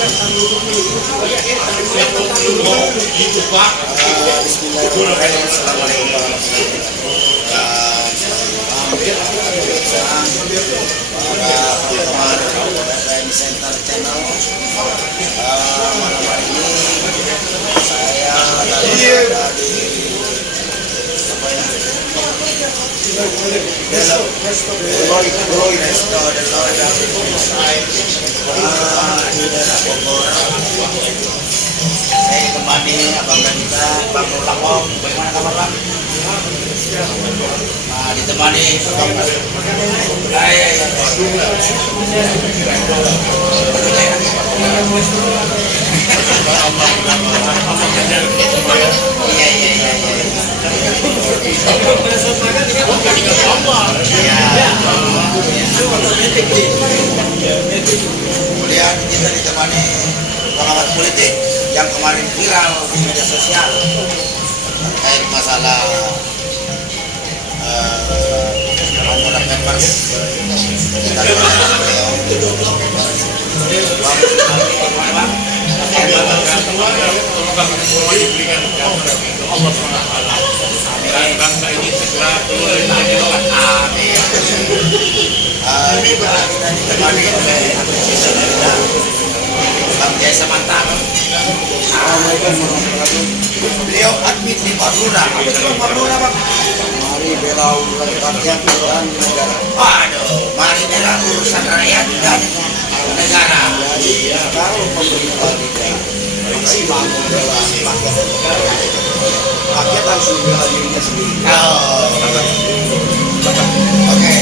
Bismillahirrahmanirrahim. Assalamualaikum warahmatullahi wabarakatuh. Para penggemar FM Center Channel, malam hari ini saya berada di Resto di daerah Bogor. Saya ditemani abang dan kita, Bang Nurlakong. Bagaimana kabar, Bang? Ditemani Bang. Kemudian kita ditemani pengamat politik yang kemarin viral di media sosial terkait masalah penggunaan Pampers. Kita Allah SWT dan bangsa ini segera keluar dari amin. Ini kita ditemani oleh Bang Jaya Mantap. Beliau admin di Madura. Apa itu Madura, Bang? Mari bela urusan rakyat dan negara. Waduh, mari bela urusan rakyat dan negara. Jadi kalau pemerintah tidak maksimal membela rakyat harus membela dirinya sendiri. Oke.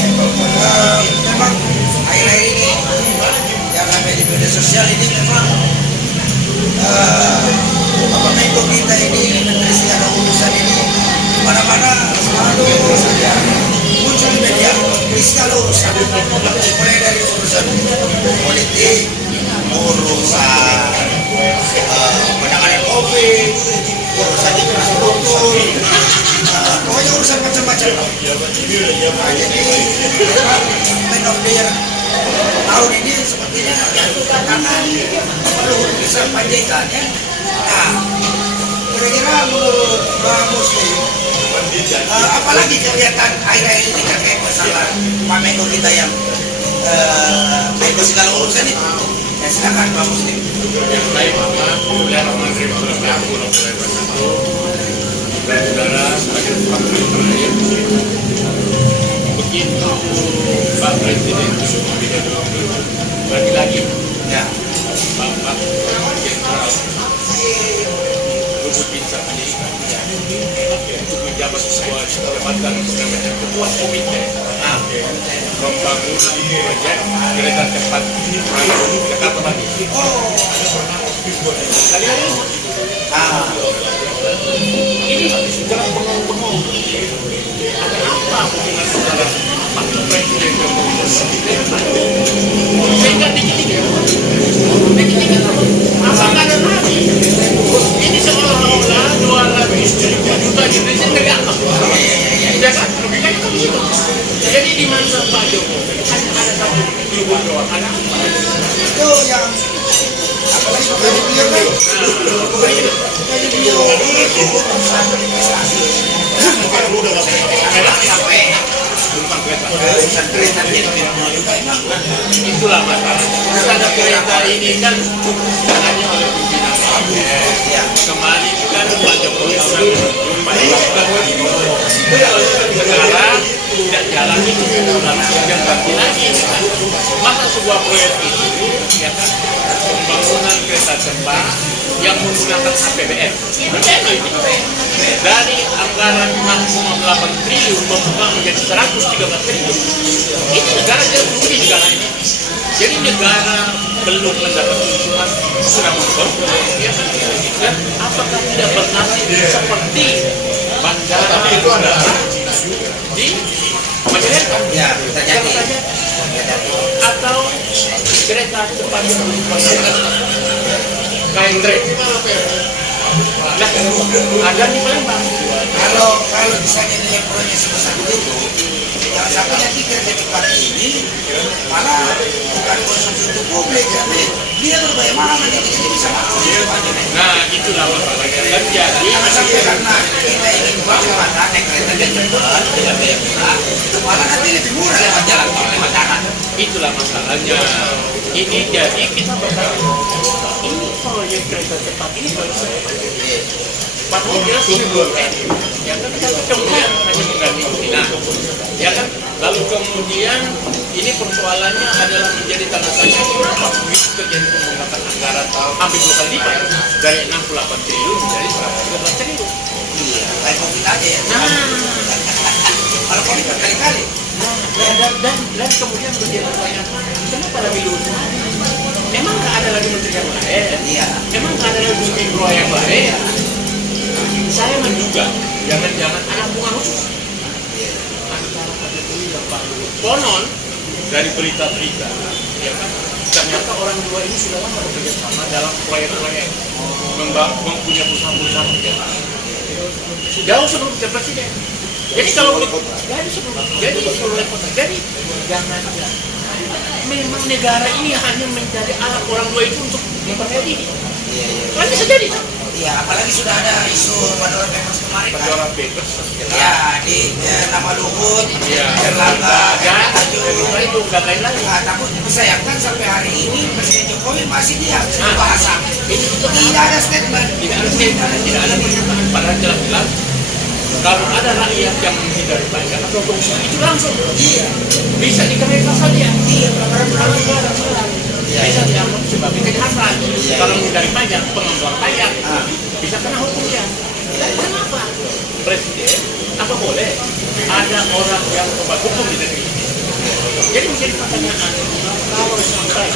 Memang akhir-akhir ini yang ramai di media sosial ini memang Bapak Menko kita ini, Menteri Segala Urusan ini mana-mana selalu saja muncul di media segala urusan, mulai dari urusan politik, urusan penanganan COVID, urusan infrastruktur, pokoknya urusan macam-macam. Jadi memang end of the year tahun ini sepertinya karena perlu bisa panjangkan ya. Nah, kira-kira menurut Pak Muslim, apalagi kegiatan akhir-akhir ini terkait masalah Pak Menko kita yang Menko Segala Urusan itu? Ya, silakan Pak Muslim. Baik, Bismillahirrahmanirrahim. Saudara, sebagai pembantu terakhir, begitu Pak Presiden lagi-lagi Ya. Bapak Jenderal Luhut Bin Sarpanjaitan untuk menjabat sebuah jabatan sebagai ketua komite pembangunan proyek kereta cepat Jakarta Bali. Ini jangan bengong-bengong. Ada apa hubungan antara Pak Presiden dan Presiden? Sehingga dikit-dikit apakah ada lagi? Ini seolah-olah 200 juta Indonesia negara. Ya kan? Logikanya kan begitu. Jadi di masa Pak Jokowi hanya ada satu tujuan doang. Ada apa? Itu yang apalagi dari beliau kan? Dari beliau itu urusan investasi. Kalau udah nggak sampai urusan kereta itulah masalah. Karena kereta ini kan hanya oleh pimpinan ya. Kemarin kan Pak Jokowi sekarang tidak jalan itu yang ganti lagi kan. Masa sebuah proyek itu ya kan pembangunan kereta cepat yang menggunakan APBN dari anggaran 6,8 triliun membuka menjadi 113 triliun. Ini negara tidak rugi negara ini. Jadi negara belum mendapat keuntungan sudah membangun ya kan? Dan apakah tidak bernasib seperti bandara itu ada di Majalengka ya terjadi atau kereta cepat yang KN Train. Nah, ada di Palembang. kalau misalnya nilai proyek sebesar itu, jangan sampai nanti kerja cepat ini malah bukan konsumsi untuk publik, tapi dia berbayar mahal nanti kita bisa mau. Nah, itulah masalahnya. Dan jadi Jangan sampai karena kita ingin bagaimana naik kereta dan cepat dengan biaya murah, malah nanti lebih murah lewat jalan tol, lewat darat. itulah masalahnya. Ini jadi kita berkata, ini proyek kereta cepat ini proyek cepat. Padahal jelas ini BUMN, ya kan, tapi kemudian hanya mengganti pimpinan, ya kan. Lalu kemudian ini persoalannya adalah menjadi tanda tanya kenapa begitu terjadi pembengkakan anggaran hampir 2 kali lipat dari 68 triliun menjadi 113 triliun. Iya, kayak COVID aja ya. Nah, Kalau COVID berkali-kali. dan kemudian menjadi pertanyaan, kenapa lagi lucu? Memang nggak ada lagi menteri yang lain? Iya. Memang nggak ada lagi Biro yang lain? Saya menduga, jangan-jangan anak bunga khusus. Antara ada dulu yang Pak Luhut. Konon dari berita-berita, ya kan, ternyata orang dua ini sudah lama bekerja sama dalam proyek-proyek mempunyai perusahaan-perusahaan kerja. Jauh sebelum jadi presiden. Jadi kalau jadi jangan memang negara ini hanya menjadi alat orang dua itu untuk memperkaya diri. Kan bisa jadi kan? Iya, apalagi sudah ada isu Pandora Papers kemarin kan. Pandora Papers. Ya, di nama Luhut, Iya. Erlangga, Itu nggak lain lagi. Namun disayangkan sampai hari ini Presiden Jokowi masih diam Ah. bahasa. Tidak ada statement. Tidak ada statement, tidak ada pernyataan. Padahal jelas-jelas kalau ada rakyat yang menghindari pajak atau korupsi itu langsung bisa dikenakan saja. Iya, pelanggaran Pelanggaran bisa dianggap sebagai kejahatan. Iya. Kalau menghindari pajak, pengembang pajak bisa kena hukum dia. Kenapa? Presiden apa boleh ada orang yang membuat hukum di negeri ini? Jadi menjadi pertanyaan, kalau sampai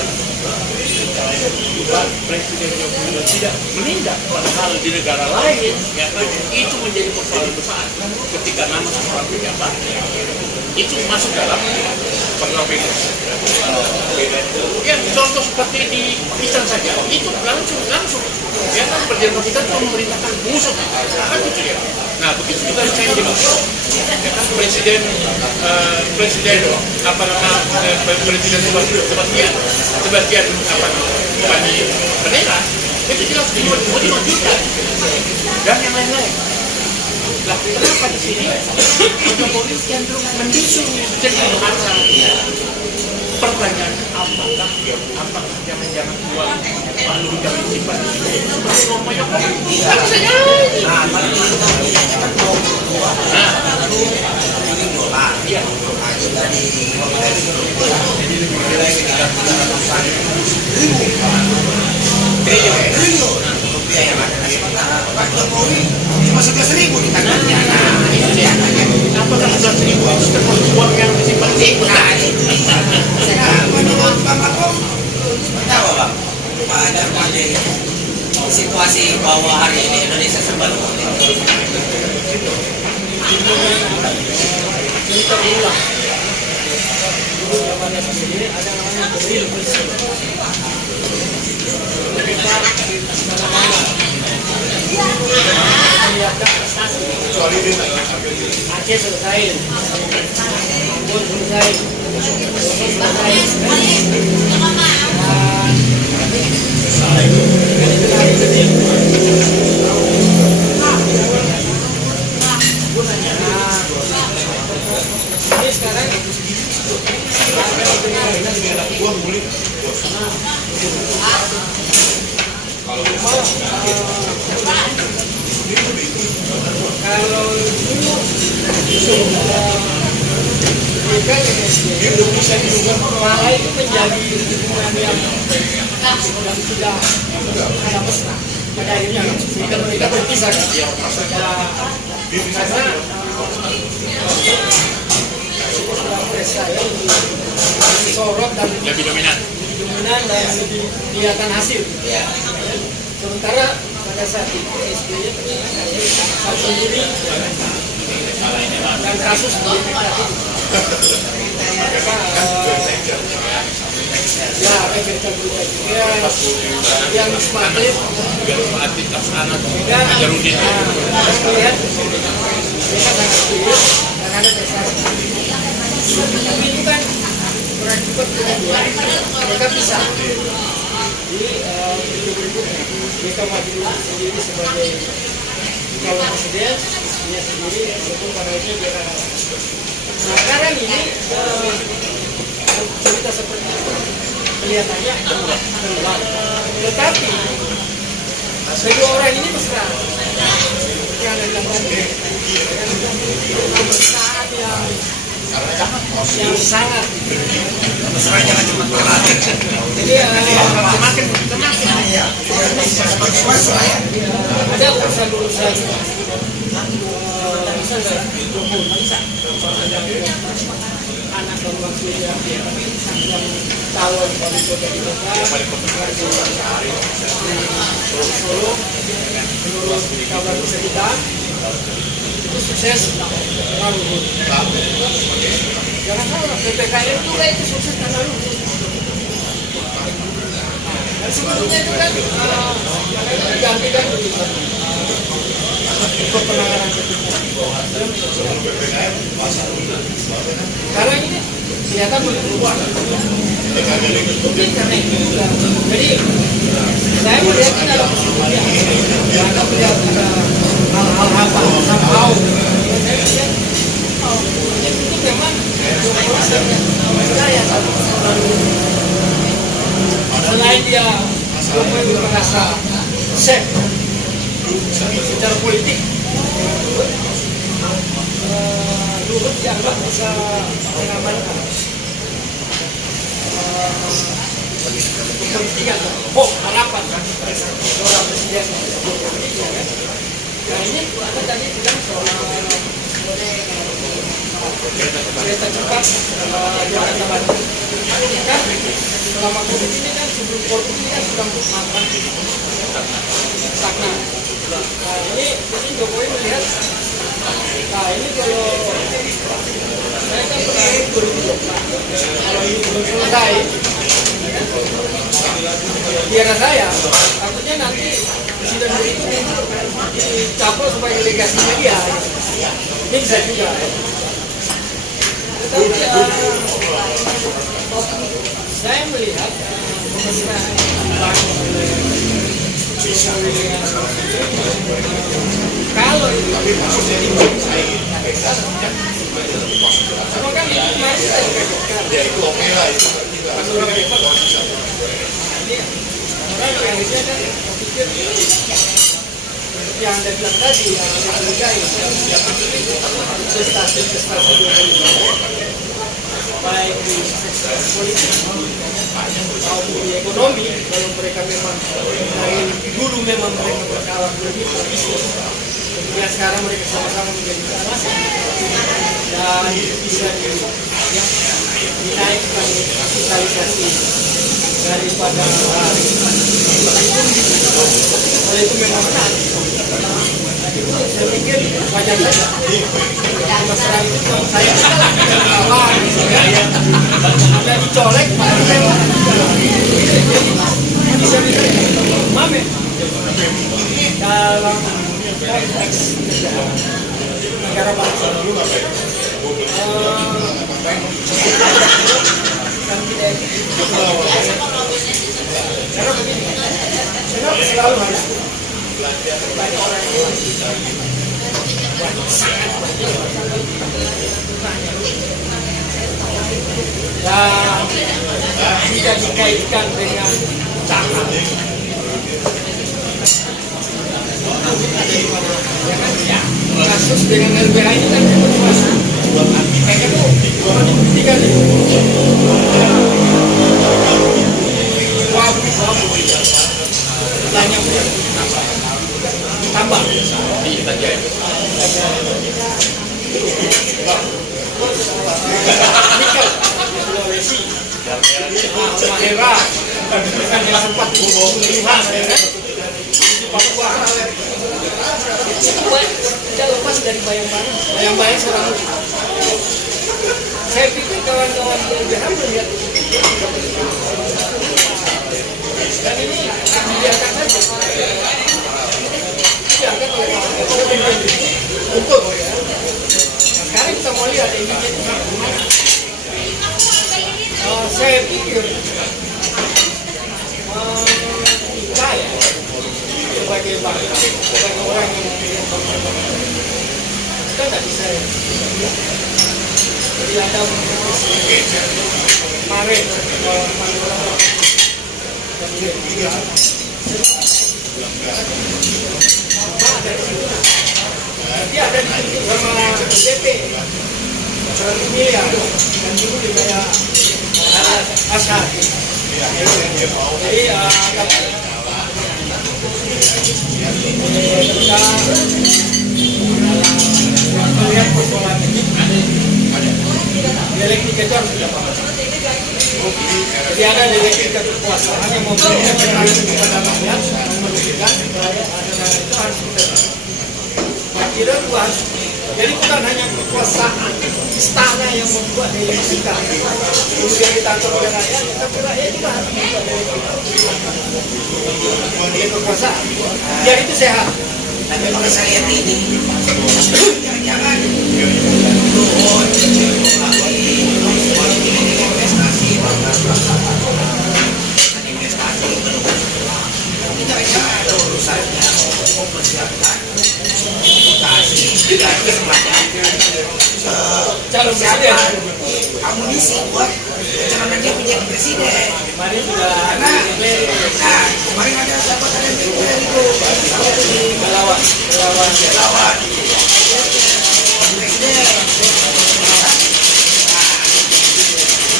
Presiden Jokowi tidak menindak padahal di negara lain, ya kan, itu menjadi persoalan besar ketika nama seorang pejabat itu masuk dalam pengambilan. Ya, contoh seperti di Pakistan saja, itu langsung, ya kan, Presiden Pakistan itu memerintahkan musuh, kan gitu ya. Nah, begitu juga saya di Mesir, ya kan, Presiden Sebastian Bani Bendera itu jelas mau dimajukan dan yang lain-lain. Lah, kenapa di sini Jokowi cenderung mendusung jadi bahasa? Pertanyaan apakah jangan-jangan uang Pak Luhut yang disimpan di sini seperti Romo Jokowi? Kan bisa jadi. Nah, kalau itu biayanya kan 22. Nah, Ini dolar. iya. Nah, juga di triliun rupiah yang ada. Sementara Pak Jokowi cuma 11.000 di tangannya. Nah, Ini dia. Apakah 11.000 itu termasuk uang yang disimpan di situ? nah itu. Nah, menurut Bang Akom, seperti apa Bang? Pak Darmadi, situasi bahwa hari ini Indonesia serba lumut ini. Cerita ulang. Dulu zamannya sendiri ada namanya beril bersih. Ketika mana-mana menyiapkan prestasi. Aceh selesai, Ambon selesai, Lombok selesai, jadi sekarang kalau dulu Indonesia juga malah itu menjadi hubungan yang sudah mesra. Pada akhirnya kita berpisah karena saya disorot dan Lebih dominan. dominan dan lebih kelihatan hasil. Ya. Sementara pada saat itu SBY sendiri dan kasus di BPKT. Ya, berita juga yang Ismail Juga Wisma Atlet kasus anak dan Nazarudin. melihat mereka sangat clear dan ada prestasi. Tapi itu kan orang juga kedua mereka bisa di periode berikutnya mereka maju sendiri sebagai calon presiden, dia sendiri walaupun pada itu dia kalah. Nah sekarang ini cerita seperti itu kelihatannya keluar, tetapi kedua orang ini mesra. Yang ada bilang tadi, saat yang sangat Mesra jangan cuma berlatih. jadi Semakin Iya, sebagai mesra ya. ada urusan-urusan anak dan waktu yang calon wali kota di kota Solo menurut kabar kita itu sukses dengan Luhut. Jangan salah, PPKM juga itu sukses karena Luhut. Dan sebelumnya itu kan diganti kan ikut penanganan ketika. Sekarang ini kelihatan berubah. Mungkin karena itu juga. Jadi saya melihat ini ada positifnya. Karena melihat ada hal-hal apa, somehow. Saya melihat itu memang saya selain dia Jokowi merasa safe secara politik, Luhut dianggap bisa mengamankan kepentingan, harapan kan seorang presiden Jokowi kan. Nah ini ada tadi bilang soal kereta cepat Jakarta Bandung. Kan selama COVID ini kan sebelum COVID ini kan sudah makan stagnan. Nah ini Jokowi melihat, nah ini kalau saya kan pernah 2024, kalau ini belum selesai, kira saya takutnya nanti presiden itu dicapel supaya delegasinya dia. Ini bisa juga. Tetapi saya melihat mesraan kalau itu semoga kemarin kita dikagetkan. Orang akhirnya kan berpikir yang Anda bilang tadi, yang menghargai investasi baik di sektor politik maupun di ekonomi. Kalau mereka memang dari dulu memang mereka berkawan begitu bisnis, kemudian sekarang mereka sama-sama menjadi penguasa dan bisa dinaikkan kapitalisasi daripada oleh itu memang benar. Saya pikir wajar saja. Masalah itu saya kawan, ada dicolek, bisa mame dalam konteks negara bangsa. Karena begini, kenapa selalu harus banyak orang yang sangat banyak dan tidak dikaitkan dengan cara. Ya, kasus dengan LBH ini kan masuk. Mereka tuh dibuktikan itu. Banyak tambah nikel Sulawesi Mahera bukan yang sempat pembunuhan ya kan di Papua itu tidak lepas dari bayang-bayang seorang muslim. Saya pikir kawan-kawan di LBH melihat dan ini dibiarkan saja dibiarkan oleh untuk saya pikir kita ya sebagai bangsa, sebagai orang yang kita nggak bisa ya. Jadi ada kemarin nanti ada di sama DP ini ya dan dulu di kayak asal jadi kita melihat persoalan ini dialektika itu harus kita paham. Jadi ada dialektika kekuasaan yang memberikan pengaruh kepada rakyat, memberikan ada itu harus kita tidak luas. Jadi bukan hanya kekuasaan istana yang membuat dialektika. Kemudian kita atur oleh rakyat, tapi rakyat juga harus membuat dialektika. Jadi kekuasaan, biar itu sehat. Tapi kalau saya lihat ini, jangan-jangan turun lagi investasi, investasi belum. Ini jangan-jangan ada urusannya mempersiapkan mutasi dan semuanya Calon presiden, amunisi buat calon dia menjadi presiden. kemarin sudah Kemarin ada siapa tadi yang DPR itu melawan presiden.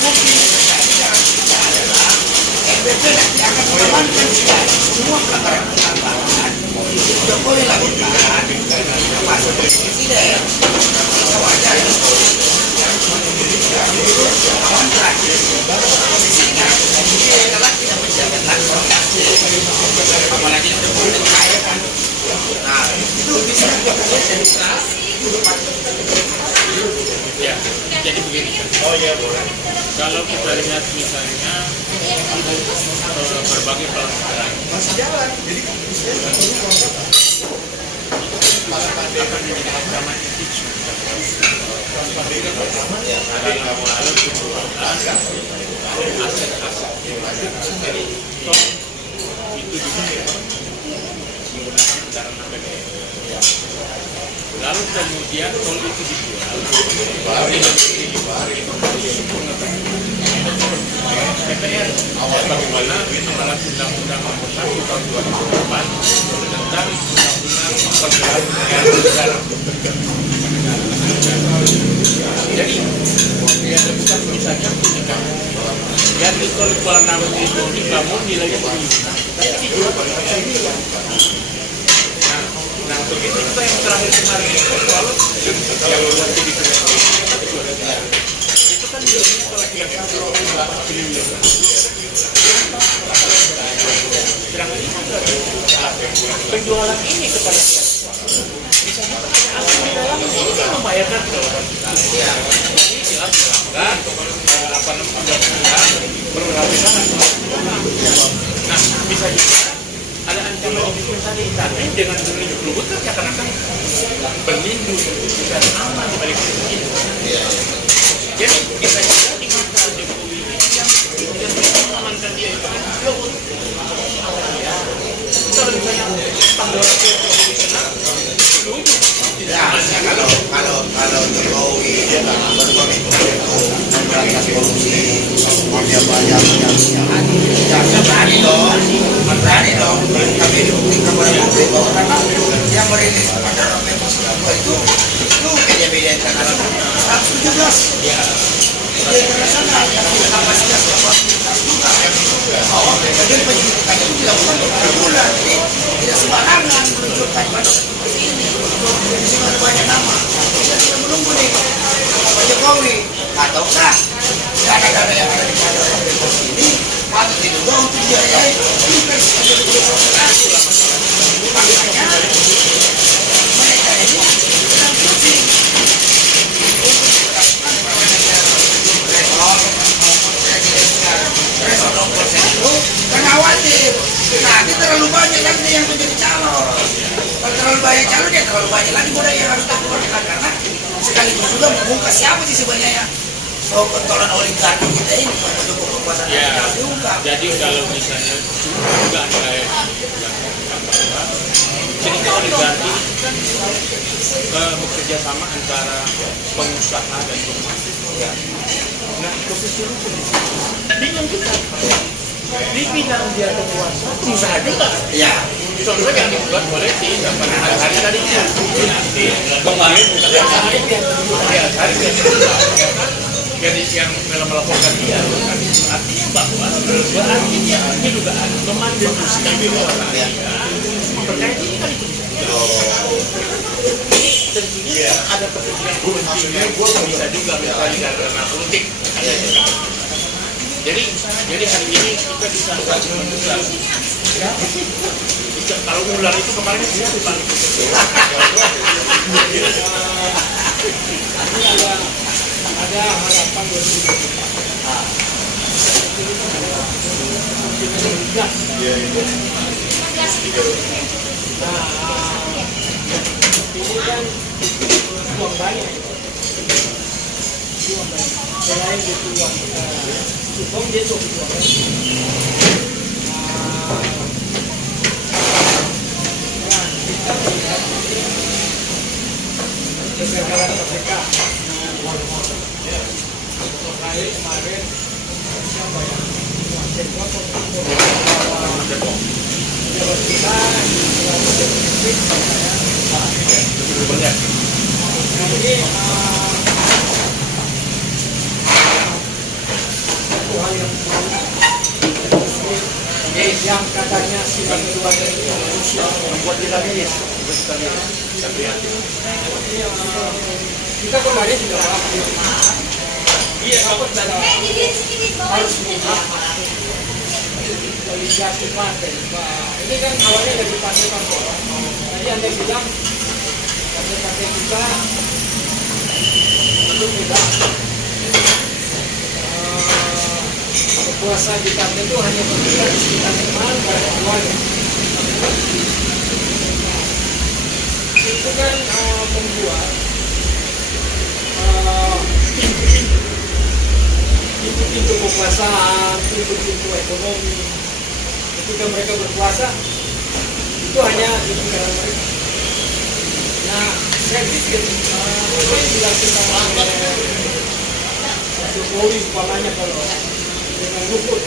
Mungkin kita adalah MPP nanti akan mengamankan semua pelanggaran Jokowi lakukan termasuk presiden. Kita wajar amankan posisinya setelah tidak menjabat lagi apalagi sudah kaya kan. Nah itu bisa Ya, jadi begini. Kalau kita lihat misalnya berbagai pelanggaran akan menjadi ancaman impeachment. Aset-aset itu juga menggunakan kendaraan APBN. Lalu kemudian tol itu dijual. DPR bagaimana amanat undang-undang nomor 1 tahun 2004 tentang undang-undang perjalanan negara. Jadi bukan misalnya yang di tol Kuala Namu itu dibangun nilainya tinggi, tapi dijual pakai miliar. Nah, begitu juga yang terakhir kemarin soal yang berarti di itu kan nilainya kalau tidak triliun. Sedangkan itu penjualan ini kepada bisa asli di dalam ini kan membayarkan ke orang kita. Jadi jelas melanggar apa namanya peraturan. Nah, bisa juga ada ancaman itu tadi, tapi dengan benih dulu kan seakan-akan benih dulu bisa aman di balik itu. Jadi kita juga di masa Jokowi ini yang mengamankan dia itu loh. Kalau misalnya tanggal Jokowi senang, kalau Jokowi berkomitmen untuk memberantas korupsi, mafia pajak, jangan berani dong. Tapi dibuktikan pada publik bahwa memang yang merilis pada level itu beda-beda internasional 117 itu internasional yang punya kapasitas juga bahwa bagian penyelidikan itu dilakukan beberapa bulan, jadi tidak sembarangan menunjukkan pada seperti ini. Di sini ada banyak nama, kita tidak menunggu nih Pak Jokowi ataukah dana-dana yang ada di pada pos ini patut diduga untuk biayai investasi yang berproses. Makanya mereka ini sedang syuting resor nomor 1 karena khawatir nanti terlalu banyak lagi yang menjadi calon. Kalau terlalu banyak calon ya terlalu banyak lagi modal yang harus dilakukan karena sekaligus juga membuka siapa sih sebenarnya So, pentolan oligarki kita ini mendukung kekuasaan Ya, harus diungkap. jadi kalau misalnya juga kayak cerita oligarki itu kan bekerja sama antara pengusaha dan pengusaha. Nah, posisi hukum di situ bingung kita. Dibilang dia penguasa, usaha juga. Ya, Contohnya yang dibuat oleh si hari tadi itu. Kemarin bukan hari dia jadi yang melaporkan dia artinya bahwa berarti dia ini dugaan memanipulasi orang terkait ini kan itu tentunya ada kepentingan bisa juga misalnya karena politik jadi hari ini kita bisa menduga kalau ular itu kemarin siapa Pak? Ada harapan 2024. Nah, ini kan uang banyak. Selain itu uang, uang dia tuh uang. Kita melihat kegagalan KPK. Terkait kemarin siapa ya? Jenderal pejabat kita ini satu hal yang katanya sidang kedua ini manusia membuat kita miris. Kita kemarin sudah melakukan harus oligarki partai. Ini kan awalnya dari partai-partai. Tadi Anda bilang partai-partai kita itu tidak kekuasaan di partai itu hanya berpihak di sekitar teman dan keluarga. Itu kan membuat pintu-pintu kekuasaan, pintu-pintu ekonomi. Ketika mereka berkuasa, itu hanya di negara mereka. Nah, saya pikir apa yang dilakukan oleh Jokowi umpamanya kalau dengan luput,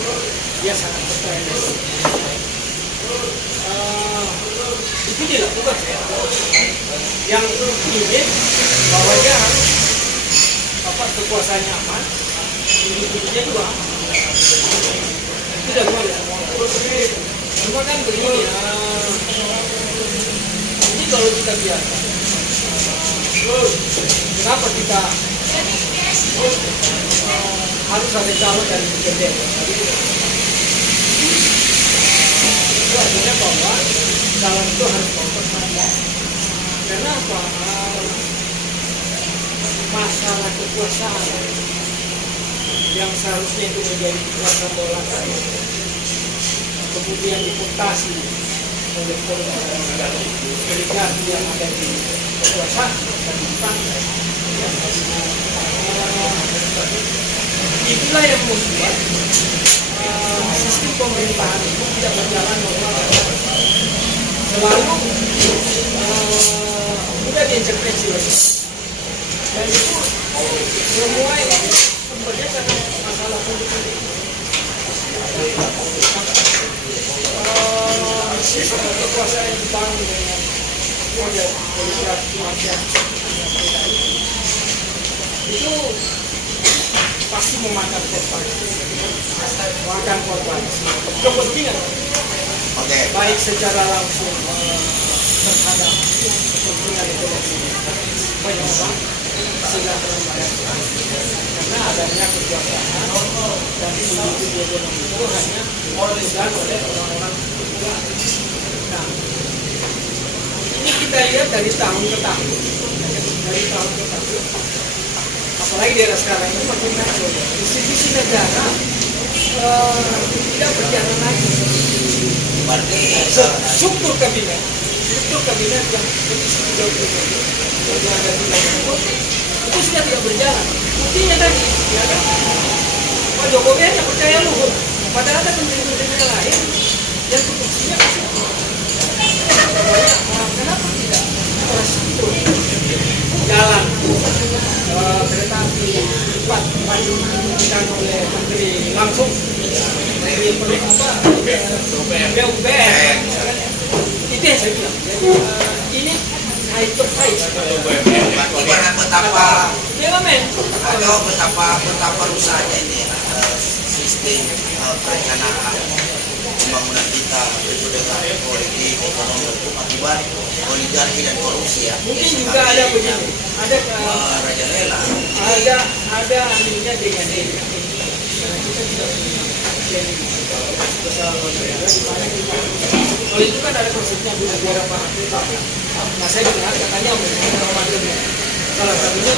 dia sangat percaya diri. Itu dilakukan ya. Yang ingin bahwa dia harus kekuasaannya aman, individunya juga aman. Itu dilakukan semua. Cuma kan begini ya, ini kalau kita biarkan, kenapa kita harus ada calon dari independen? Itu artinya bahwa calon itu harus berpercaya. Karena apa? Masalah kekuasaan yang seharusnya itu menjadi kekuasaan bola kemudian diputasi oleh oligarki yang ada di kekuasaan dan di partai. Itulah yang membuat sistem pemerintahan itu tidak berjalan normal. Selalu mudah diintervensi lagi. Dan itu semua ini sumbernya karena masalah politik. Sistem kekuasaan yang dibangun dengan oleh oligarki macam itu pasti memakan korban, kepentingan, baik secara langsung terhadap kepentingan ekonomi banyak orang sedang bermain karena adanya kekuasaan dan individu ekonomi itu hanya dipegang oleh orang-orang. Nah, ini kita lihat dari tahun ke tahun, apalagi di era sekarang ini makin kacau. Institusi negara tidak berjalan lagi. Struktur kabinet yang sudah ada di itu sudah tidak berjalan. Buktinya tadi, ya kan? Pak Jokowi hanya percaya Luhut, padahal ada menteri-menteri lain yang tupoksinya ke situ. Banyak, kenapa tidak infrastruktur jalan, kereta api cepat dilakukan oleh menteri langsung dari PUPR. Itu yang saya bilang. Jadi ini high to high. Ibarat betapa Ya men. atau betapa rusaknya ini sistem perencanaan pembangunan kita itu dengan politik, ekonomi, hukum akibat oligarki dan korupsi ya. Mungkin juga ada begini, ada merajalela. ada anunya dengan ini. Kita tidak kalau itu kan ada konsepnya beberapa. Nah saya dengar katanya salah satunya.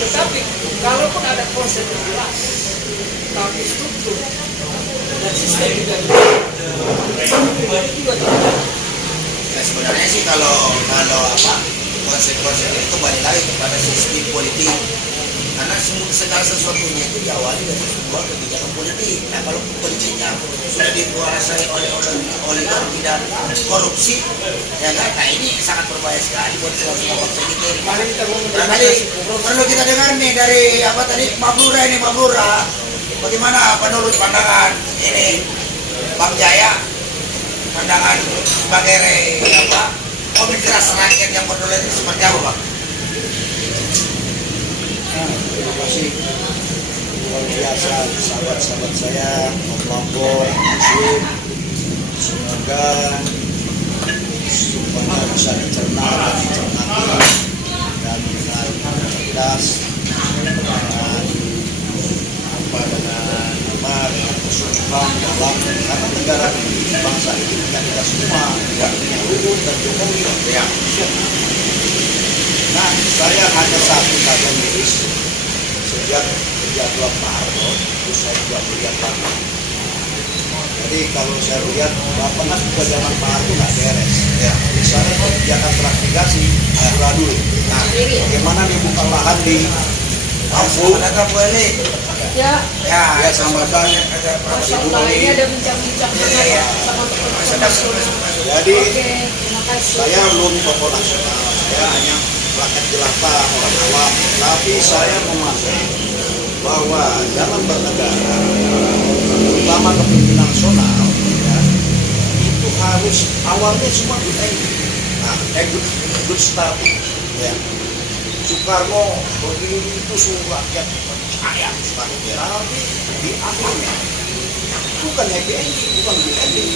Tetapi kalaupun ada konsep yang jelas, tapi struktur dan sistem juga juga tidak. Nah, sebenarnya sih kalau apa konsep-konsep itu kembali lagi kepada sistem politik karena segala sesuatunya itu diawali dari sebuah kebijakan politik. Nah kalau politiknya sudah dikuasai oleh oligarki dan korupsi, ya kan? Nah ini sangat berbahaya sekali buat semua bangsa kita. Barangkali perlu kita dengar nih dari apa tadi Pak Lurah, bagaimana menurut pandangan ini Bang Jaya, pandangan sebagai komunitas rakyat yang berdaulat itu seperti apa, Bang? Terima kasih luar biasa sahabat-sahabat saya kelompok muslim, semoga supaya bisa dicerna dan dicermati dan dengan cerdas dengan kesulitan dalam karena negara ini bangsa ini punya kita semua, tidak punya Luhut dan Jokowi ya. Nah, saya hanya satu saja miris sejak kejatuhan Pak Harto itu saya juga melihat lagi. Jadi kalau saya lihat Bapak juga zaman Pak Harto nggak beres. Ya, misalnya kebijakan transmigrasi dulu. Nah, bagaimana dibuka lahan di Lampung? Ada boleh. Ya. Ya, sambutan Ini ada bincang-bincang sama teman-teman. Jadi Terima kasih. saya belum tokoh nasional, saya hanya rakyat jelata orang awam. Tapi saya memahami bahwa dalam bernegara, terutama kepemimpinan nasional, ya, itu harus awalnya semua good ending. Nah, good starting. Ya. Soekarno begini itu seluruh rakyat percaya Soekarno, tapi di akhirnya bukan happy ending, bukan good ending,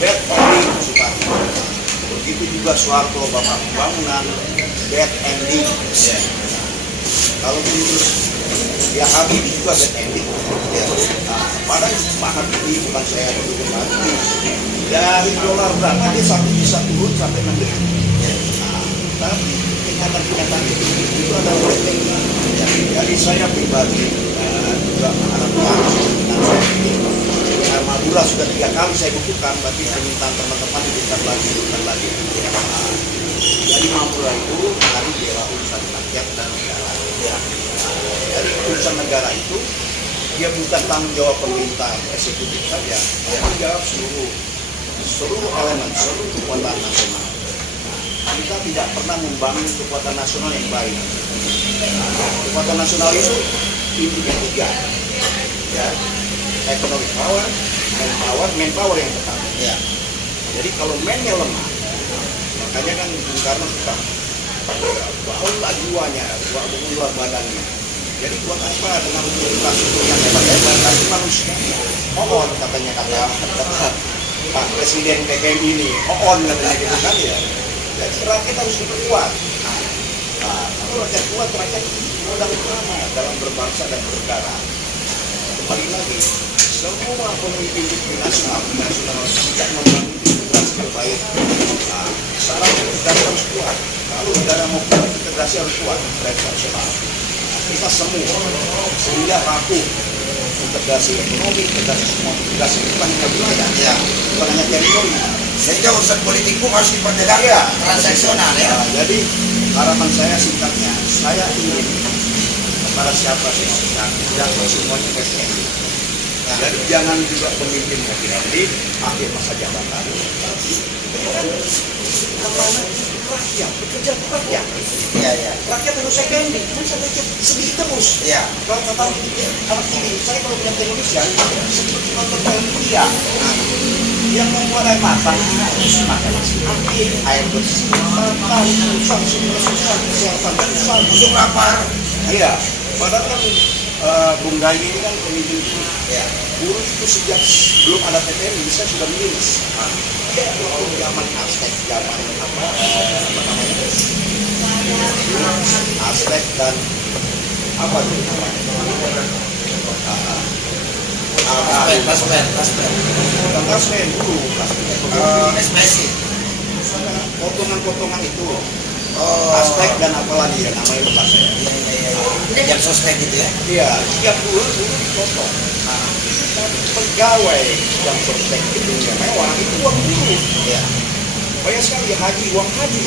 bad ending Soekarno. Begitu juga Soeharto, Bapak Pembangunan, bad ending. Ya. Kalau menurut ya Habibie juga bad ending. Ya. Nah, padahal Pak Habibie bukan saya mendukung Pak Habibie. Dari dolar berapa dia sampai bisa turun sampai 6 ribu. Nah, tapi kenyataan itu adalah bad ending. Ya. Jadi saya pribadi juga mengharapkan dengan saya ini. Madura sudah 3 kali saya bukukan, tapi permintaan teman-teman dibutuhkan lagi. Ya. Jadi Madura itu hari bela urusan rakyat dan negara. Ya. Jadi urusan negara itu dia bukan tanggung jawab pemerintah eksekutif saja, tanggung jawab seluruh elemen, seluruh kekuatan nasional. Kita tidak pernah membangun kekuatan nasional yang baik. Kekuatan nasional itu intinya 3. Ya. Economic power, manpower yang tetap. Ya. Jadi kalau man-nya lemah, makanya kan Bung Karno suka bahulah jiwanya, bahulah badannya. Jadi buat apa dengan infrastruktur yang hebat-hebat, tapi manusia on katanya kata Pak Presiden PKM ini, on katanya gitu kan ya. Jadi rakyat harus diperkuat. Nah, kalau rakyat kuat, rakyat modal utama dalam berbangsa dan bernegara. Kembali lagi, semua pemimpin nasional tidak membangun integrasi terbaik. Nah, syarat negara harus kuat. Kalau negara mau kuat, integrasi harus kuat. Integrasi nasional. Nah, kita semua sehingga rapuh integrasi ekonomi, integrasi semua, integrasi bukan hanya wilayah, ya, bukan hanya teritori. Sehingga urusan politik pun harus diperdagang transaksional ya. Nah, jadi harapan saya singkatnya, saya ingin kepada siapa yang semuanya happy ending. Jadi jangan juga pemimpin happy ending akhir masa jabatan. Rakyat bekerja untuk rakyat. Iya, iya. Rakyat harus happy ending. Masa rakyat sedih terus. Iya. Kalau kata anak ini, saya kalau punya Indonesia seperti nonton film India. Yang membuat air matang harus makan nasi air, air bersih, matang, susah, kesehatan susah, Untuk lapar. iya. Padahal kan Bung Gai ini kan pemimpin buruh. Ya. Buruh itu sejak belum ada PTN bisa sudah mengiris. Dia waktu zaman Aztec, zaman apa namanya? Aztec dan apa itu namanya? Paspen. Bukan Aztec dulu, Esmesi. potongan-potongan itu. Oh. Aztec dan apa lagi ya namanya lupa saya. Iya. Yang sosmed gitu ya. Iya, tiap bulan dulu dipotong. Nah, pegawai yang sostek gedungnya mewah itu uang dulu. Iya. Banyak sekali haji, uang haji.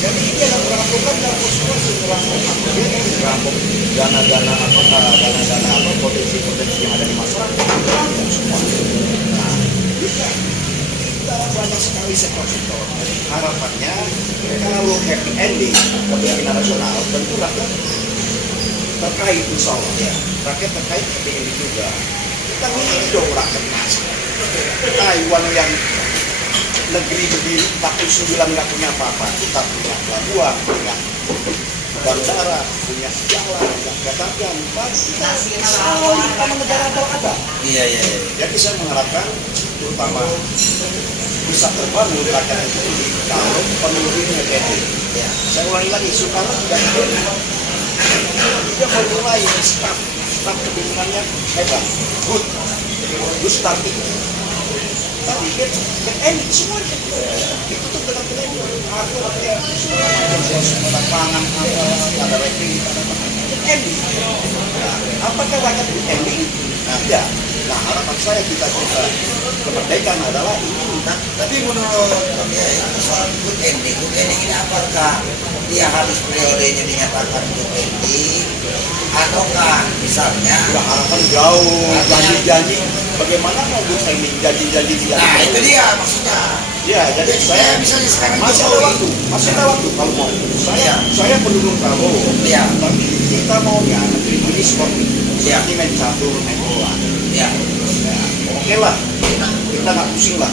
Jadi dia akan merampokkan dalam konstitusi merampokkan. Dia akan merampok dana-dana apa potensi-potensi yang ada di masyarakat. Merampok semua. Nah, kita banyak sekali sektor-sektor. Harapannya kalau happy ending kepemimpinan nasional tentu rakyat terkait insya Allah ya. Rakyat terkait happy ending juga. Kita milih dong rakyat masa. Taiwan yang negeri berdiri 49 nggak punya apa-apa, kita punya pelabuhan, punya bandara, punya jalan, punya katakan, pasti selalu sama negara ada. Iya. Jadi saya mengharapkan terutama bisa terbangun rakyat itu kalau pemimpinnya ending. Iya. Saya ulangi lagi, Soekarno tidak dia memulai staf kepimpinannya hebat, good starting. Tapi dia ending semuanya. Itu tuh dengan ending. Aku dia sudah pangan, ada ranking, ada ending. Nah, apakah rakyat good ending? Tidak. Nah, harapan saya kita kemerdekaan adalah ini. Nah, tapi menurut ya, soal good ending ini apakah dia habis periodenya dinyatakan good ending ataukah misalnya Udah harapan jauh, janji-janji. Bagaimana mau good ending, janji-janji tidak? nah itu dia maksudnya. Ya, jadi saya misalnya sekarang masih ada waktu, kalau mau. Saya pendukung Prabowo. Iya. Tapi kita maunya negeri ini seperti Iya. main catur, main bola. Ya. Ya, oke lah, kita nggak pusing lah.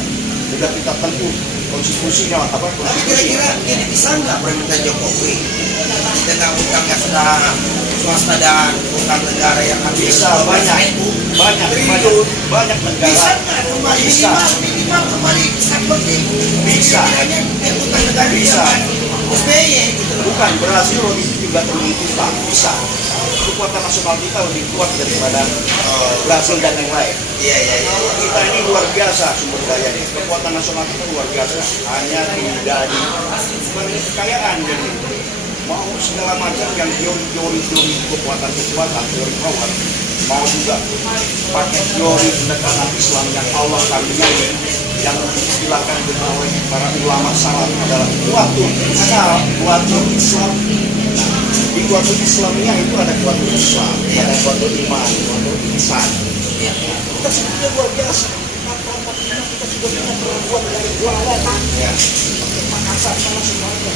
Udah kita tentu konstitusinya apa Tapi konstitusi. kira-kira ini bisa nggak permintaan Jokowi di tengah utangnya sudah swasta dan utang negara yang habis Bisa, banyak negara. bisa nggak kembali Bisa. minimal kembali seperti Bisa. setidaknya utang negara Bisa. SBY gitu loh. Bukan Brasil waktu itu juga terlibat, bisa. Kekuatan nasional kita lebih kuat daripada Brasil dan yang lain. Iya. Kita ini luar biasa sumber dayanya. Kekuatan nasional kita luar biasa. Hanya tidak di kekayaan jadi mau segala macam yang teori kekuatan teori power mau juga pakai teori pendekatan Islam yang Allah karuniai yang diistilahkan oleh para ulama salaf adalah kuatul Islam. Di kuatul Islamnya itu ada kuatul Islam, ada kuatul iman, kuatul ihsan. Kita sebetulnya luar biasa. Kita sudah punya perempuan dari jualan, ya. Makassar sama semuanya.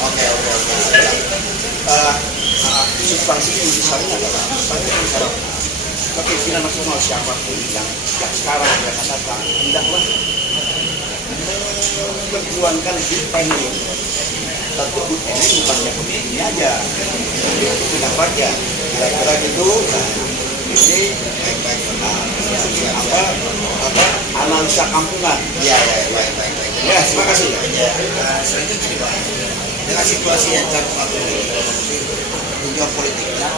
Oke. Substansinya misalnya adalah saya mengharap kepimpinan nasional siapapun yang sekarang yang akan datang hendaklah memperjuangkan good ending. Tentu good ending bukannya pemimpinnya aja, tidak bagian. Kira-kira gitu. Ini analisa kampungan. Iya, baik. Ya, terima kasih. Selanjutnya nih Pak, dengan situasi yang cakup atau tinjau politiknya,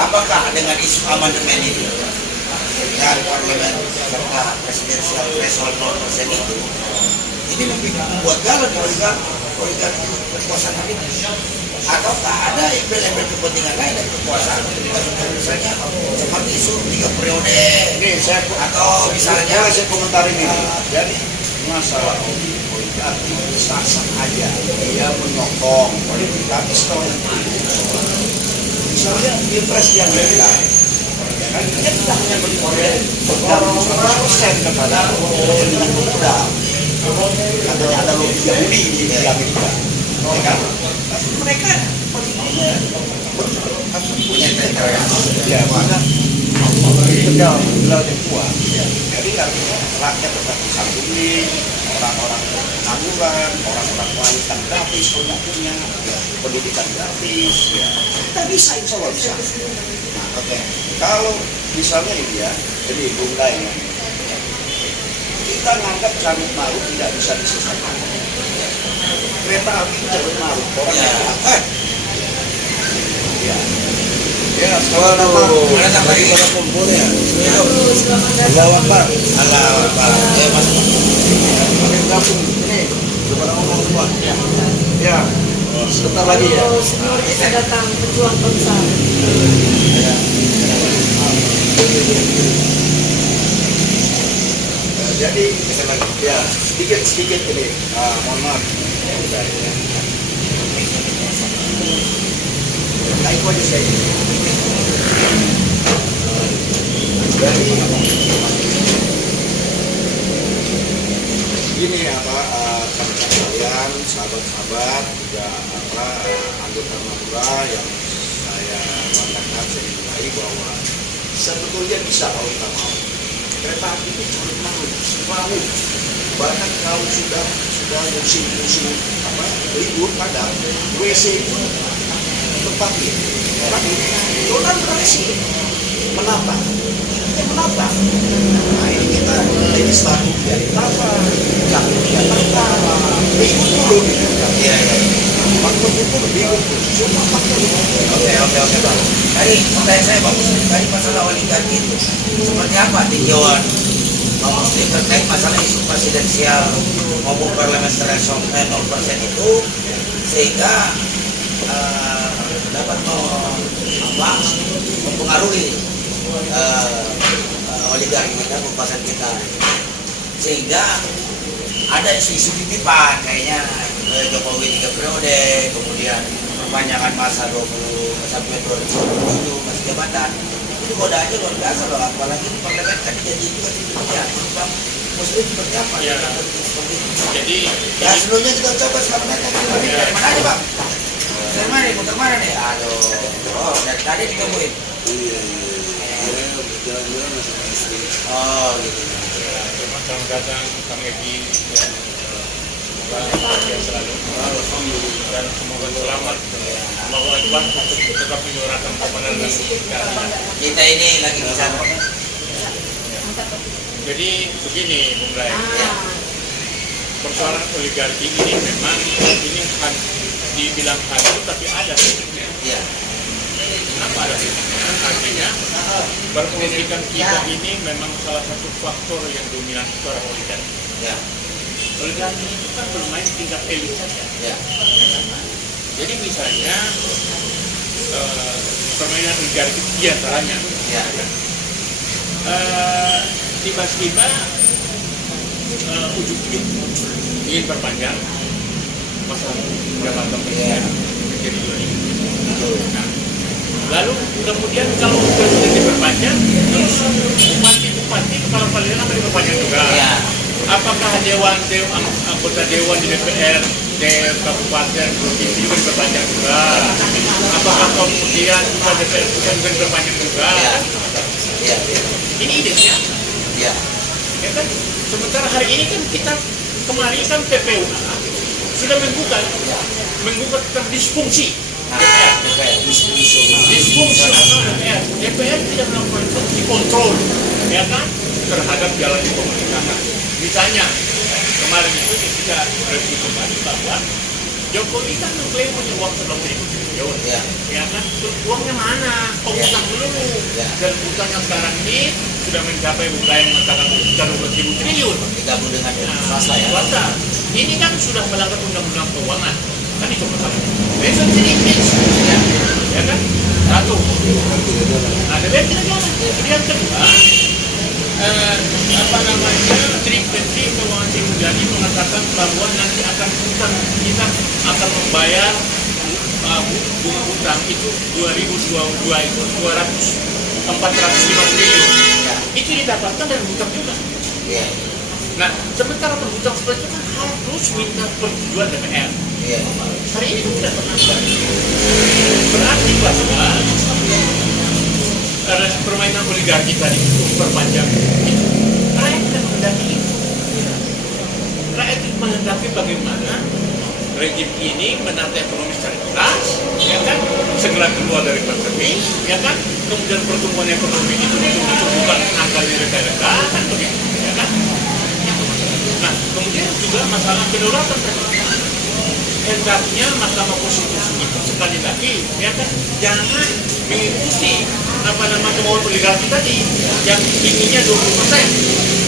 apakah dengan isu amandemen ini dari parlemen serta presidensial threshold 0% itu, ini membuat jalan oligarki kekuasaan ini. Ataukah ada embel-embel kepentingan lain dari kekuasaan misalnya seperti isu 3 periode Ini saya atau misalnya saya komentar ini. Jadi masalah oligarki sah-sah aja dia menyokong politik, tapi setelah itu misalnya pilpres di Amerika, ya kan dia tidak hanya berkorek bergabung 100% kepada kepentingan muda. Katanya ada lobby Yahudi di Amerika, ya kan? Tapi mereka punya intervensi. ya mana pedal yang kuat. Jadi artinya rakyat tetap disambungin, orang-orang pengangguran, orang-orang melahirkan gratis kalau punya, ya, pendidikan gratis, ya. Kita bisa, insya Allah bisa. Nah, oke. Kalau misalnya ini ya, jadi Bunda ini, kita nganggap Carut Marut tidak bisa diselesaikan. Kereta api Carut Marut, orang ya. Ya, sekarang Ada tak bagi pada kumpul ya. Allah Akbar. Allah Akbar. Masuk. Kami gabung ini kepada Allah semua. Ya, sebentar lagi ya. Semua bisa datang pejuang bangsa. Jadi ya sedikit ini. Mohon maaf. Nah, itu aja saya. Jadi ini rekan-rekan kalian, sahabat-sahabat, juga anggota Madura yang saya banggakan, saya nilai bahwa sebetulnya bisa kalau kita mau. Kereta api itu cukup mau, selalu banyak kalau sudah musim libur kadang WC pun tempat ini. Orang Donald berhasil menata. Nah ini kita legislatif dari apa? Jangan Jakarta. Bingung dulu nih. Iya. Waktu itu bingung tuh. Cuma pakai. Oke Bang. Tadi pertanyaan saya bagus. Tadi masalah oligarki itu seperti apa tinjauan Bang Muslim terkait masalah isu presidensial maupun parliamentary threshold 0% itu sehingga dapat mempengaruhi oligarki kita, kekuasaan kita, sehingga ada isu-isu titipan kayaknya Jokowi 3 periode, kemudian perpanjangan masa 20 sampai 2027 masa jabatan. Itu godaannya luar biasa loh, apalagi di parlemen kan jadi juga demikian. Bang Muslim seperti apa? Ya. Seperti itu. Jadi Ya sebelumnya kita coba sekarang dari mana aja Bang? Dari mana nih? Muter mana nih? Aduh, dari tadi ditungguin. Iya. Berjalan-jalan sama istri. Oh gitu. memang kadang-kadang Kang Egi ya, semoga bahagia selalu dan semoga selamat bahwa Tuhan untuk tetap menyuarakan kebenaran dan Kita ini lagi bicara. jadi begini Bung Rai, persoalan oligarki ini memang ini dibilang hantu tapi ada titiknya. Iya. Kenapa ada titiknya? Artinya berpendidikan kita ini memang salah satu faktor yang dominan suara oligarki. Ya. Oligarki itu kan bermain tingkat elit saja. Ya. Jadi misalnya permainan oligarki diantaranya. Ya. Tiba-tiba ujung-ujung ingin perpanjang masa jabatan presiden menjadi 2 tahun. Nah, lalu kemudian kalau presiden diperpanjang, terus bupati kepala daerah akan diperpanjang juga. Ya. Apakah anggota dewan di DPR, kabupaten, provinsi juga diperpanjang juga? Apakah kemudian DPR pusat juga diperpanjang juga? Ya. Ini idenya. Ya. Ya kan? Sementara hari ini kan kita kemarin kan PPU sudah menggugat tentang disfungsi DPR. Disfungsi DPR. DPR tidak melakukan fungsi kontrol, ya kan, terhadap jalannya pemerintahan. Misalnya kemarin itu kita review kembali bahwa Jokowi kan mengklaim punya uang 11.000 triliun. Ya. Ya kan? Terus uangnya mana? Pengutang dulu. Ya. Dan utangnya sekarang ini sudah mencapai buka yang mengatakan 12.000 triliun. Digabung dengan Nah, swasta ya. swasta. Ini kan sudah melanggar undang-undang keuangan. Kan itu masalahnya. Besok jadi impeach. Ya kan? Satu. Nah, DPR tidak jalan. Jadi yang kedua, Menteri Keuangan Sri Mulyani mengatakan bahwa nanti akan kita akan membayar bunga utang itu 2022 itu 405 triliun. Itu didapatkan dari hutang juga. Iya. Nah, sementara berhutang seperti itu kan harus minta persetujuan DPR. Iya. Hari ini kan tidak pernah ada. Berarti bahwa permainan oligarki tadi itu perpanjang itu rakyat tidak menghendaki itu. Rakyat itu menghendaki bagaimana rejim ini menata ekonomi secara jelas, ya kan, segera keluar dari pandemi, ya kan, kemudian pertumbuhan ekonomi itu betul-betul bukan angka direka-reka, kan begitu, ya kan. Nah, kemudian juga masalah kedaulatan pemerintah. Hendaknya Mahkamah Konstitusi itu sekali lagi, ya kan, jangan mengikuti kemauan oligarki tadi yang inginnya 20%,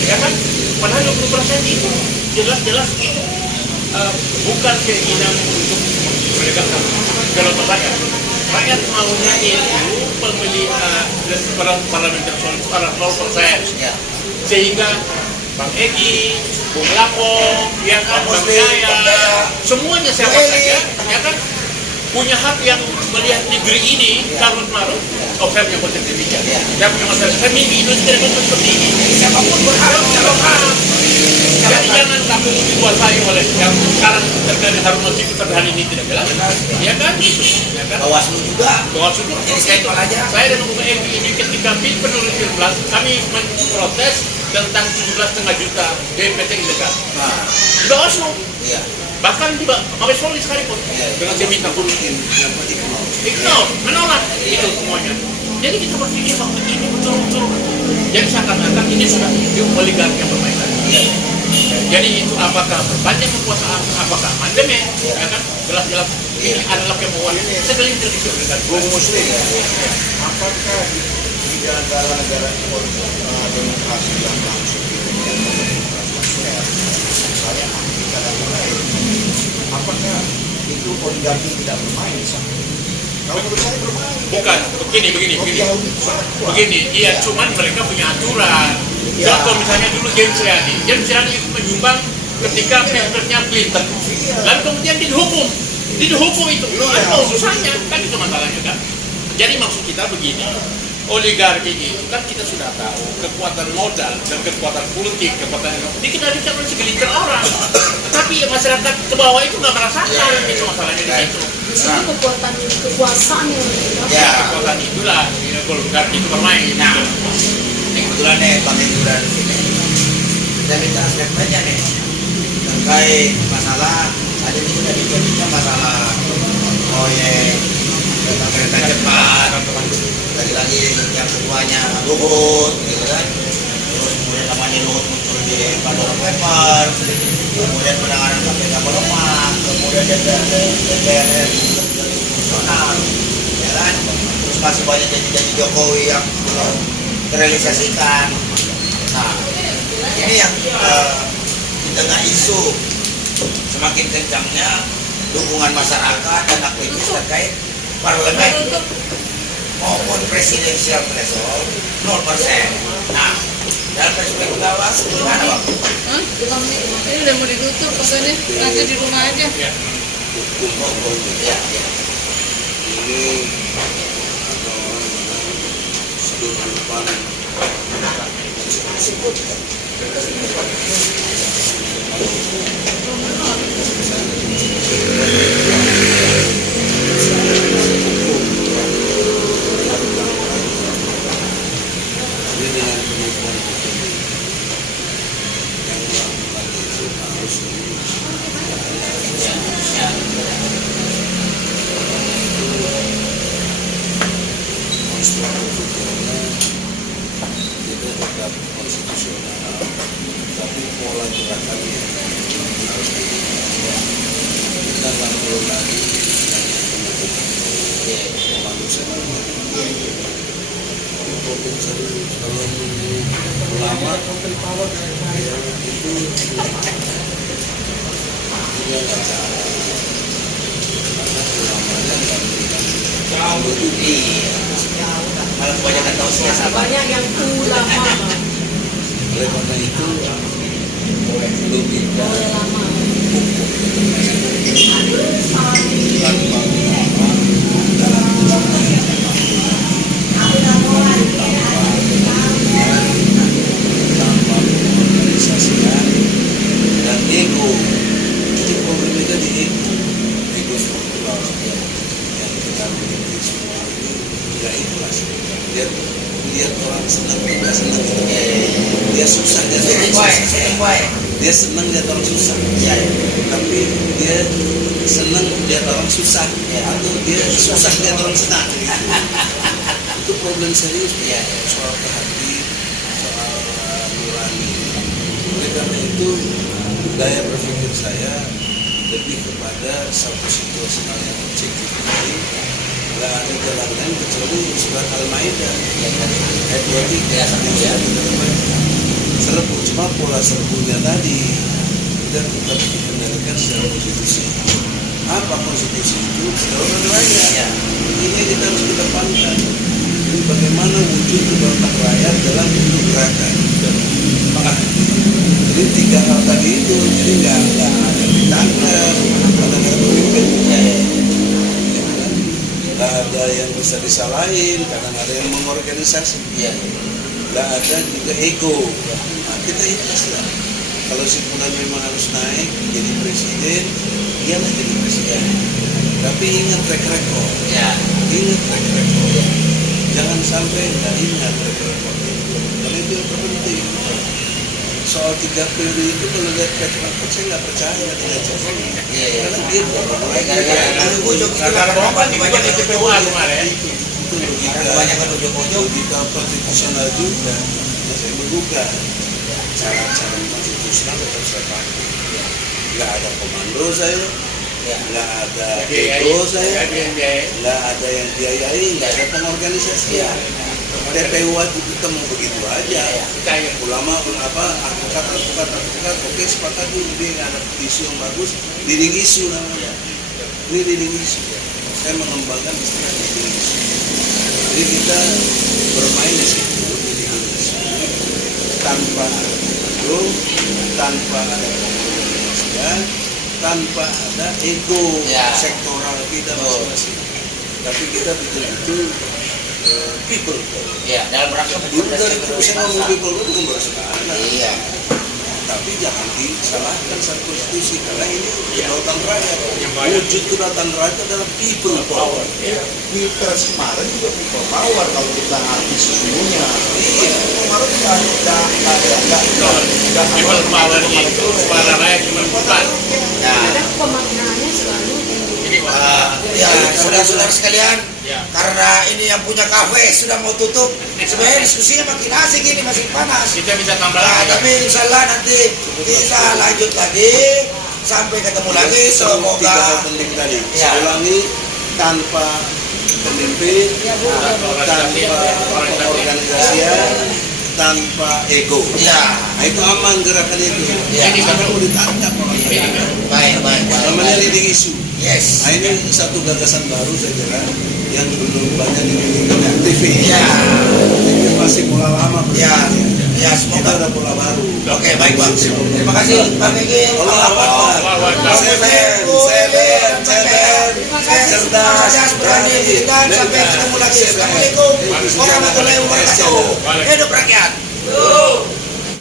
ya kan, padahal 20% itu jelas-jelas itu bukan keinginan untuk menegakkan kedaulatan rakyat. Rakyat maunya itu pemilihan parlementer para 0%, sehingga Bang Egy, Bung Lapo, ya kan, Bang Jaya, semuanya siapa saja, ya kan, punya hak yang melihat negeri ini karut-marut. Oh, saya punya konsep demikian. Saya punya masalah. Saya mimpi Indonesia tidak bisa seperti ini. Siapapun berharap calonkan. Jadi jangan kamu dikuasai oleh yang sekarang terjadi Harun Masiku sampai hari ini tidak jelas. Ya kan, gitu. Ya kan? Bawaslu juga. Bawaslu. Jadi stempel aja. Saya dan Bung Egy ini ketika Pilpres 2019 kami memprotes tentang 17,5 juta DPT ilegal. Nah, Di Bawaslu. iya. Bahkan di Mabes Polri sekalipun dengan saya minta turun ignore, menolak itu semuanya. Jadi kita berpikir bahwa ini betul-betul jadi seakan-akan ini sudah oligarki yang bermain lagi. Jadi itu apakah berpanjang kekuasaan, apakah amandemen, ya kan? Jelas-jelas ini adalah kemauan segelintir di oligarki. Bung Muslim, apakah di negara-negara demokrasi yang langsung itu misalnya Amerika dan lain, apakah itu oligarki tidak bermain di sana? Kalau menurut saya bermain. Bukan, begini, iya, cuman mereka punya aturan. Contoh misalnya dulu James Riyadi itu menyumbang ketika pilpresnya Clinton, lalu kemudian dihukum itu, apa urusannya? Kan itu masalahnya kan. Jadi maksud kita begini, oligarki itu kan kita sudah tahu kekuatan modal dan kekuatan politik, kekuatan ekonomi dikendalikan oleh segelintir orang. Tapi masyarakat ke bawah itu nggak merasakan, itu masalahnya di situ. Justru kekuatan kekuasaan yang Kekuatan itulah oligarki itu bermain. Nah, ini kebetulan nih Bang Egy dan sini. Kita minta statementnya nih terkait masalah ada di sini bicara masalah proyek kereta cepat. Lagi yang ketuanya Luhut, gitu kan. Terus kemudian namanya Luhut muncul di Pandora Paper, kemudian penanganan KPK melemah, kemudian DPR fungsional, ya kan. Terus masih banyak janji-janji Jokowi yang belum terrealisasikan. Nah, ini yang di tengah isu semakin kencangnya dukungan masyarakat dan aktivis terkait parlemen maupun presidensial threshold 0%. Nah, dalam perspektif bawah gimana Bang? ini udah mau ditutup katanya, nanti di rumah aja. Ya. Ya. Ini ada orang dengan sebelum depan ini dengan penipuan hukum yang melakukan itu harus konstruksi hukumnya itu tetap konstitusional, tapi pola gerakannya harus kita sama problem serius. Kalau nunggu lama ya itu juga nggak cara, karena ulamanya nggak memberikan Malah kebanyakan tausiah sama. Banyak yang ulama. oleh karena itu logika Boleh lama. tanpa ulama dalam tanpa organisasian dan ego. Jadi problem kita di ego struktural yang kita miliki semua ini nggak ikhlas. Lihat orang senang juga senang gitu. Dia susah dia dia senang lihat orang susah. Tapi dia senang lihat orang susah atau dia susah lihat orang senang. Itu problem serius soal hati, soal nurani. Oleh karena itu daya berpikir saya lebih kepada satu situasional yang objektif ini. Nggak ada jalan lain kecuali surat Al-Maidah ayat 23 serbu, cuma pola serbunya tadi kita tetap dikendalikan secara konstitusi. Apa konstitusi itu? Kedaulatan rakyat. Ini kita harus kedepankan. Jadi bagaimana wujud kedaulatan rakyat dalam bentuk gerakan. Jadi tiga hal tadi itu, jadi nggak ada ditangkap, ada pemimpin. Nggak ada yang bisa disalahin karena nggak ada yang mengorganisasi. Nggak ada juga ego. Nah, kita ikhlas lah. Kalau si Fulan memang harus naik jadi presiden, dialah jadi presiden. Tapi ingat track record. Ingat track record. Jangan sampai nggak ingat track record. Karena itu yang terpenting. Soal 3 periode itu kalau lihat track record saya nggak percaya dengan Jokowi. Karena beda. Itu logika konstitusional juga. Saya menggugat cara-cara konstitusional tetap saya pakai. Nggak ada komando saya, nggak ada ego saya, nggak ada yang biayai, nggak ada pengorganisasian. TPU itu ketemu begitu aja. Ulama advokat, oke sepakat dulu dia ada isu yang bagus, leading issue namanya. Ini leading issue. Saya mengembangkan istilah leading issue. Jadi kita bermain di situ leading issue tanpa ego, tanpa ada pengorganisasian, tanpa ada ego sektoral kita masing-masing. Tapi kita betul-betul people. Dalam rangka Dulu dari saya ngomong people itu bukan baru sekarang. Tapi jangan disalahkan satu konstitusi karena ini kedaulatan rakyat. Wujud kedaulatan rakyat adalah people power. Pilpres kemarin juga people power kalau kita arti sesungguhnya. Kemarin nggak People power itu suara rakyat cuma bukan. Ada pemaknaannya selalu saudara-saudara sekalian, karena ini yang punya kafe sudah mau tutup, sebenarnya diskusinya makin asik ini, masih panas. Kita bisa tambah Nah, lagi. tapi insya Allah nanti kita lanjut lagi sampai ketemu lagi. Tiga hal Semoga penting tadi. Saya ulangi, tanpa pemimpin, tanpa pengorganisasian, tanpa ego. Nah, itu aman gerakan itu. Jadi karena mau ditangkap orang. baik. Namanya leading issue. Yes. Nah, ini satu gagasan baru saya kira yang belum banyak dimiliki oleh TV. Ini masih pola lama. Ya, semoga Kita ada pola baru. Oke, baik Bang. Terima kasih Pak Megi. Allah Akbar. Seven, cerdas, berani dirikan. Sampai ketemu lagi. Assalamualaikum warahmatullahi wabarakatuh. Hidup rakyat.